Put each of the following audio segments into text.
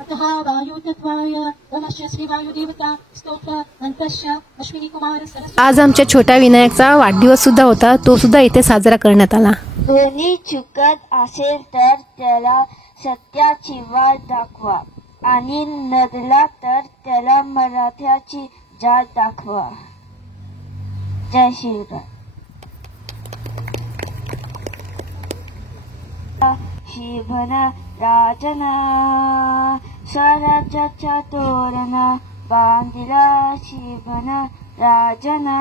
अतः वायुतत्वाय ओमस्य श्री वायुदेवता स्तोत्र अन्तस्य अश्विनी कुमार सरस्वती। आज आमच्या छोट्या विनायकचा वाढदिवस सुद्धा होता, तो सुद्धा इथे साजरा करण्यात आला। कोणी चुकत असेल तर त्याला सत्याची वाट दाखवा आणि नडला तर त्याला मराठ्याची जात दाखवा। जय शिवराय। शिवण राजना स्वराज्याच्या तोरणा बांधिला शिवण राजना।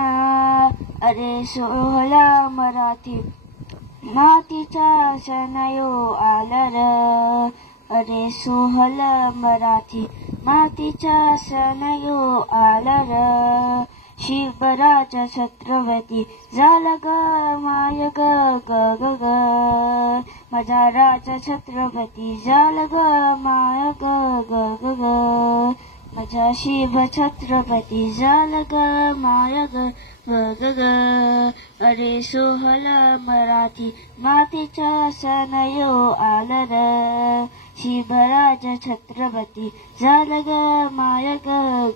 अरे सोहळा मराठी मातीचा सणयो आला र। अरे सोहळा मराठी मातीचा सणयो आला र। शिवराज छत्रपती झाला ग माय ग ग ग ग। माझा राजा छत्रपती झाला ग माय ग ग ग ग। माझा शिव छत्रपती झाला ग माय ग ग ग ग। अरे सोहळा मराठी मातीचा सणयो आला र। शिवराज छत्रपती झाला ग माय ग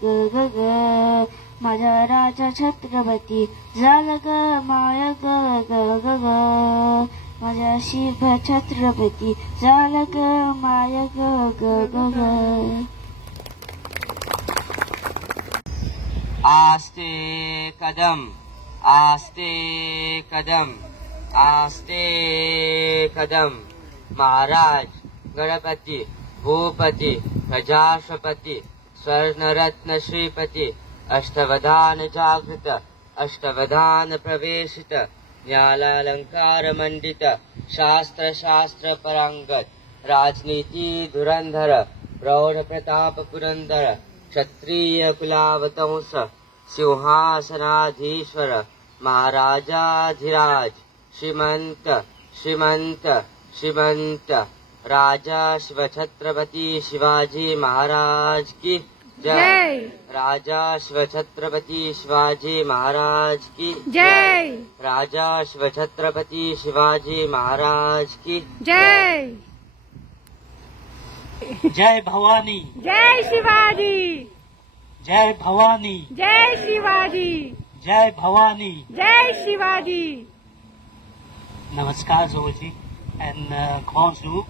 ग ग ग। माझा राजा छत्रपती झाला ग माय ग ग ग ग। माझा शिव छत्रपती झाला ग माय ग ग ग ग। आस्ते कदम आस्ते कदम आस्ते कदम। महाराज गणपति भूपति प्रजापति स्वर्णरत्न श्रीपति अष्टवधान जागृत अष्टवधान प्रवेशित न्यायालंकार मंडित शास्त्र शास्त्र परांगत राजनीति धुरंधर प्रौढ़ प्रताप पुरंदर क्षत्रिय कुलावतंस सिंहासनाधीश्वर महाराजाधिराज श्रीमंत श्रीमंत श्रीमंत राजा शिव छत्रपति शिवाजी महाराज की जय। राजा शिव छत्रपति शिवाजी महाराज की जय। राजा शिव छत्रपति शिवाजी महाराज की जय। जय भवानी जय शिवाजी। जय भवानी जय शिवाजी। जय भवानी जय शिवाजी। नमस्कार Zoji and grand nous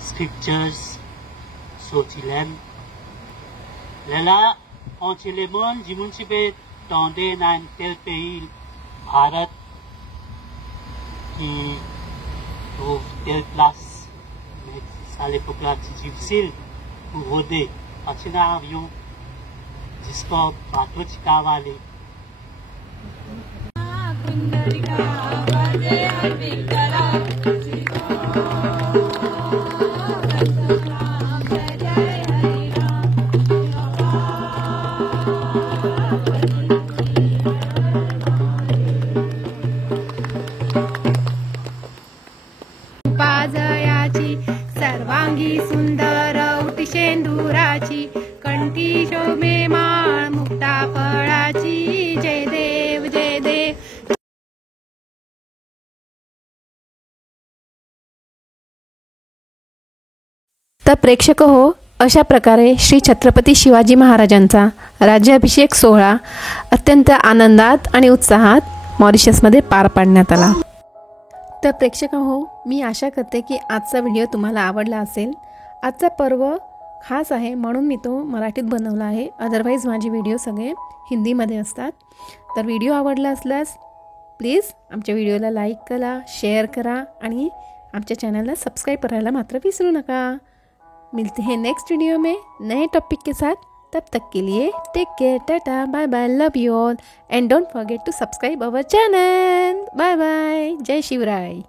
scriptures sotilen lela antilemon jimunchibe tendé dans un tel pays Bharat qui trouve telle place mais ça l'époque là c'est difficile pour rôder parce que un avion जिसको बातों चिकावाले बाजयाची सर्वांगी सुंदर उटी शेंदुराची कंठी शोभे माळ मुक्ता फळाची। जय देव जय देव। तर प्रेक्षक हो, अशा प्रकारे श्री छत्रपती शिवाजी महाराजांचा राज्याभिषेक सोहळा अत्यंत आनंदात आणि उत्साहात मॉरिशसमध्ये पार पाडण्यात आला। तर प्रेक्षक हो, मी आशा करते की आजचा व्हिडिओ तुम्हाला आवडला असेल। आजचा पर्व खास आहे म्हणून मी तो मराठीत बनवला आहे, अदरवाईज माझे व्हिडिओ सगळे हिंदीमध्ये असतात। तर व्हिडिओ आवडला असल्यास प्लीज आमच्या व्हिडिओला लाईक करा, शेअर करा आणि आमच्या चॅनलला सब्सक्राइब करायला मात्र विसरू नका। मिलते हैं नेक्स्ट वीडियो में नए टॉपिक के साथ। तब तक के लिए take care, tata, bye bye, love you all and don't forget to subscribe our channel. Bye bye, Jai Shivray.